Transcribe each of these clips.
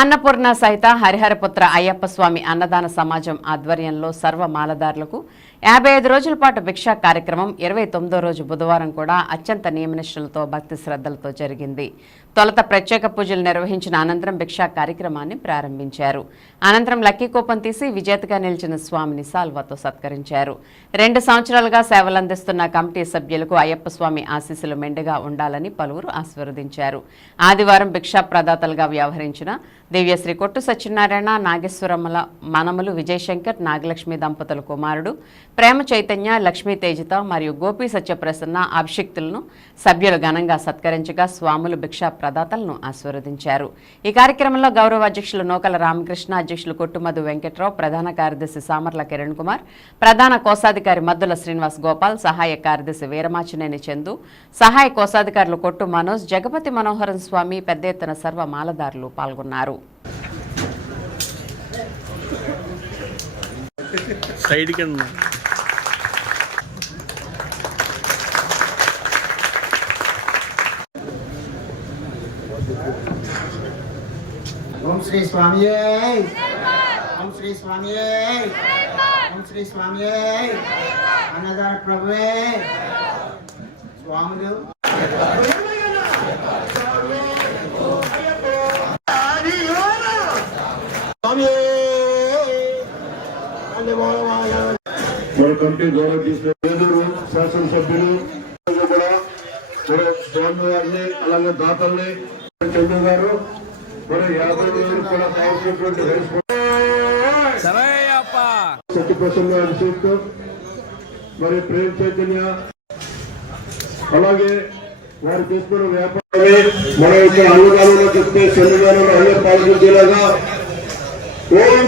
అన్నపూర్ణ సహిత హరిహరపుత్ర అయ్యప్ప స్వామి అన్నదాన సమాజం ఆధ్వర్యంలో సర్వ మాలదారులకు యాభై ఐదు రోజుల పాటు భిక్షా కార్యక్రమం ఇరవై తొమ్మిదో రోజు బుధవారం కూడా అత్యంత నియమనిష్టలతో భక్తి శ్రద్ధలతో జరిగింది. తొలత ప్రత్యేక పూజలు నిర్వహించిన అనంతరం భిక్షా కార్యక్రమాన్ని ప్రారంభించారు. అనంతరం లక్కీ కూపం తీసి విజేతగా నిలిచిన స్వామిని సాల్వాతో సత్కరించారు. రెండు సంవత్సరాలుగా సేవలందిస్తున్న కమిటీ సభ్యులకు అయ్యప్ప స్వామి ఆశీస్సులు మెండుగా ఉండాలని పలువురు ఆశీర్వదించారు. ఆదివారం భిక్షా ప్రదాతలుగా వ్యవహరించిన దివ్యశ్రీ కొట్టు సత్యనారాయణ నాగేశ్వరమ్మల మనములు విజయశంకర్ నాగలక్ష్మి దంపతుల కుమారుడు ప్రేమ చైతన్య లక్ష్మీ తేజిత మరియు గోపి సత్యప్రసన్న అభిషిక్తులను సభ్యులు ఘనంగా సత్కరించగా స్వాములు భిక్షా ప్రదాతలను ఆశీర్వదించారు. ఈ కార్యక్రమంలో గౌరవ అధ్యక్షులు నూకల రామకృష్ణ అధ్యక్షులు కొట్టుమధు వెంకట్రావు ప్రధాన కార్యదర్శి సామర్ల కిరణ్ కుమార్ ప్రధాన కోశాధికారి మద్దుల శ్రీనివాస్ గోపాల్ సహాయ కార్యదర్శి వీరమాచినేని చందు సహాయ కోశాధికారులు కొట్టు మనోజ్ జగపతి మనోహరన్ స్వామి పెద్ద ఎత్తున సర్వ మాలదారులు పాల్గొన్నారు. సైడ్ కింద. ఓం శ్రీ స్వామి ఓం శ్రీ స్వామి ఓం శ్రీ స్వామి అన్నదాన ప్రభువే స్వాములు స్వామి మన కమిటీ గౌరవ తీసుకున్న ఏలూరు శాసనసభ్యులు అందరూ కూడా మన స్వామి వారిని అలాగే దాతల్ని చంద్ర గారు మన యాభై వేలు కూడా కావాల్సినటువంటి రైస్ సత్యప్రసన్న అభిషేక్ మరి ప్రేమ్ చైతన్య అలాగే వారు తీసుకున్న వ్యాపారమే మన యొక్క అన్నదానంలో చెప్తే చంద్రగానంలో అన్ని పాల్గొనేలాగా ఓం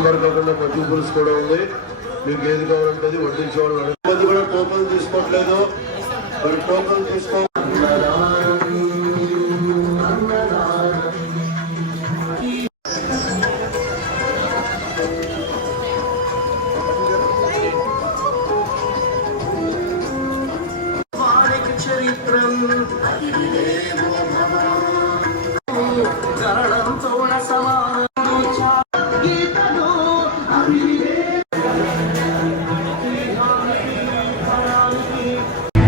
నంబర్ కాకుండా మధ్య గురించి కూడా ఉంది. మీకు ఏది కావాలంటే అది వడ్డించేవాళ్ళు మంది కూడా టోకన్ తీసుకోవట్లేదు. మరి టోకన్ తీసుకో చరిత్రం కరణం తోడ సమా Amen.